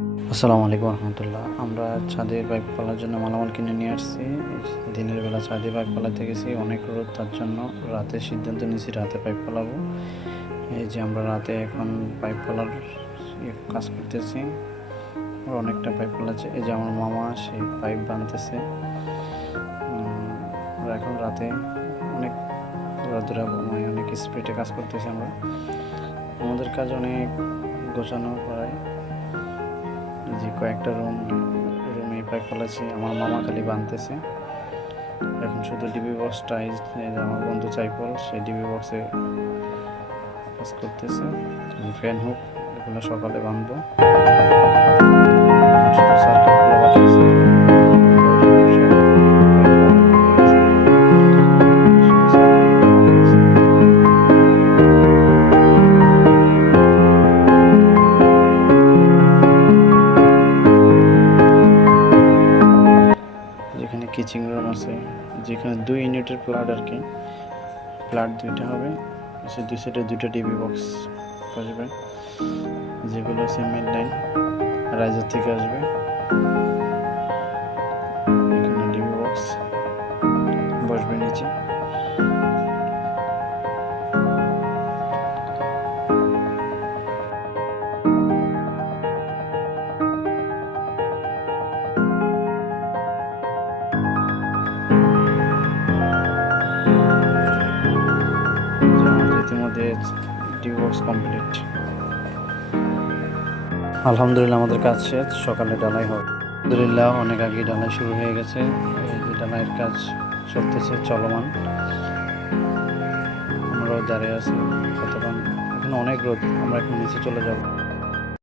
আসসালামু আলাইকুম রহমতুল্লাহ। আমরা ছাদে পাইপ ফেলার জন্য মালামাল কিনে নিয়ে আসছি। দিনের বেলা ছাদে পাইপ ফেলাতে গেছি, অনেক রোদ, তার জন্য রাতে সিদ্ধান্ত নিয়েছি রাতে পাইপ ফেলাবো। এই যে আমরা রাতে এখন পাইপ ফেলার কাজ করতেছি। অনেকটা পাইপ ফেলাচ্ছে। এই যে আমার মামা সেই পাইপ বানতেছে। আমরা এখন রাতে অনেক রোদরা অনেক স্পিডে কাজ করতেছি। আমাদের কাজ অনেক গোছানো করায় যে কয়েকটা রুমে পাইপ ফেলেছি। আমার মামা খালি বানতেছে। এখন শুধু ডিবি বক্সটা আমার বন্ধু চাইপল সেই ডিবি বক্সে কাজ করতেছে। ফ্যান হুক এগুলো সকালে বানবো। সার্কিটগুলো বাতাসে যেখানে কিচিং রুম আছে, যেখানে 2 ইউনিটের প্লাট আর কি, প্লাট 2টা হবে। সে 2 সাইডে 2টা ডিবি বক্স বসবে, যেগুলো হচ্ছে মেন লাইন রাইজার থেকে আসবে। এখানে ডিবি বক্স বসবে নিচে। ইতিমধ্যে ডিবি বক্স কমপ্লিট। আলহামদুলিল্লাহ আমাদের কাজ শেষ, সকালে ডালাই হবে। আলহামদুলিল্লাহ অনেক আগে ডালাই শুরু হয়ে গেছে। এই যে ডালাইয়ের কাজ চলতেছে, চলমান। আমরাও দাঁড়িয়ে আছি, কতক্ষণ, এখন অনেক রোদ, আমরা এখন নিচে চলে যাব।